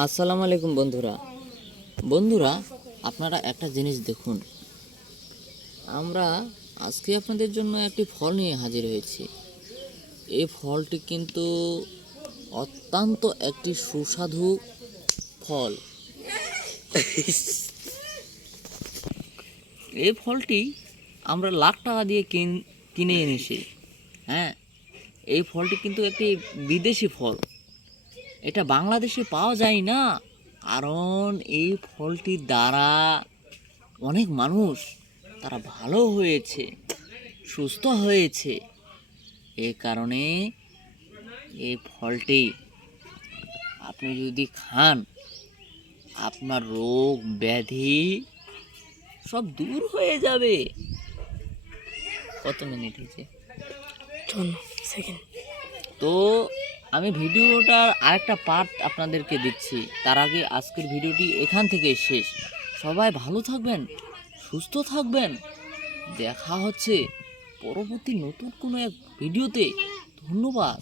আসসালামু আলাইকুম বন্ধুরা আপনারা একটা জিনিস দেখুন। আমরা আজকে আপনাদের জন্য একটি ফল নিয়ে হাজির হয়েছি। এই ফলটি কিন্তু অত্যন্ত একটি সুস্বাদু ফল। এই ফলটি আমরা লাখ টাকা দিয়ে কিনে এনেছি। হ্যাঁ, এই ফলটি কিন্তু একটি বিদেশি ফল, এটা বাংলাদেশে পাওয়া যায় না। কারণ এই ফলটির দ্বারা অনেক মানুষ তারা ভালো হয়েছে, সুস্থ হয়েছে। এই কারণে এই ফলটি আপনি যদি খান, আপনার রোগ ব্যাধি সব দূর হয়ে যাবে। কত মিনিট হয়েছে? 54 সেকেন্ড। তো আমি ভিডিওটার আরেকটা পার্ট আপনাদেরকে দিচ্ছি। তার আগে আজকের ভিডিওটি এখান থেকে শেষ। সবাই ভালো থাকবেন, সুস্থ থাকবেন। দেখা হচ্ছে পরবর্তী নতুন কোনো এক ভিডিওতে। ধন্যবাদ।